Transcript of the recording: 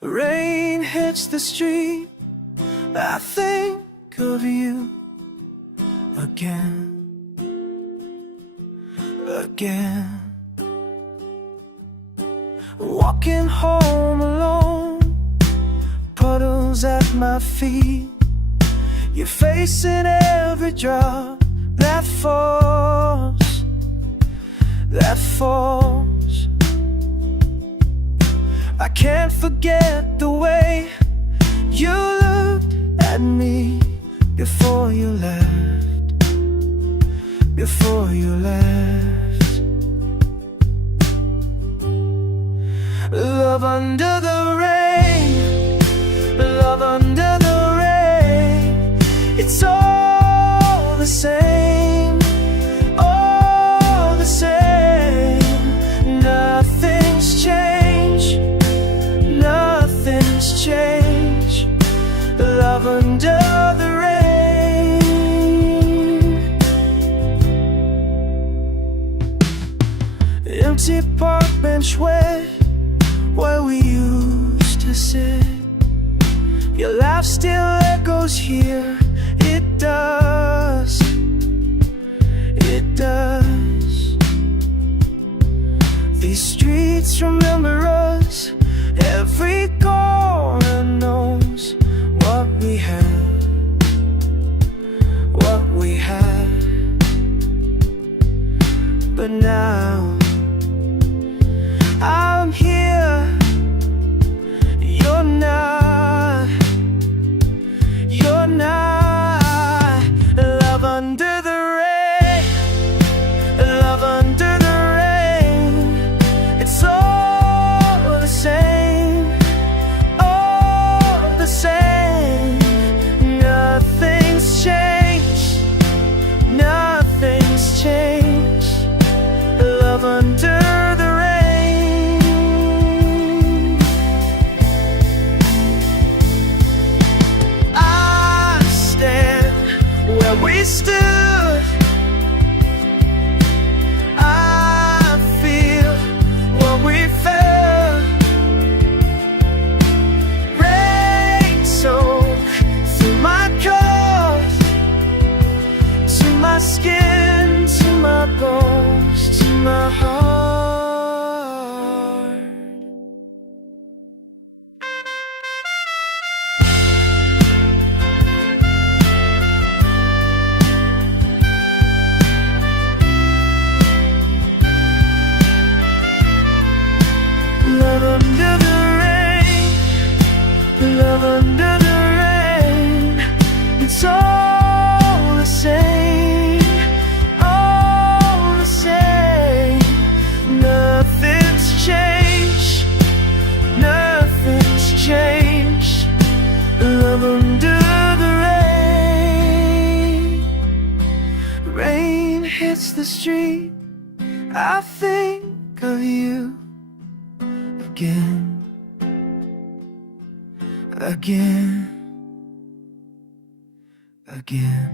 Rain hits the street, I think of you again, again. Walking home alone, puddles at my feet, your face in every drop that falls, that falls. I can't forget the way you looked at me before you left, before you left. Love under the rain, love under the rain. It's all the same, all the same. Nothing's changed, nothing's changed. Love under the rain. Empty park bench where we used to sit. Your laugh still echoes here. It does, it does. These streets remember us. Every corner knows what we had, what we had. But now I'm here, you're not, you're not. Love under the rain, love under the rain. It's all the same, all the same. Nothing's changed, nothing's changed. Love under the rain. I stand where we stood. I feel what we felt. Rain soaked through my clothes, to my skin, to my bones, to my heart. Love under the rain, love under the rain. It's all the same, all the same. Nothing's changed, nothing's changed. Love under the rain. Rain hits the street, I think of you again, again, again.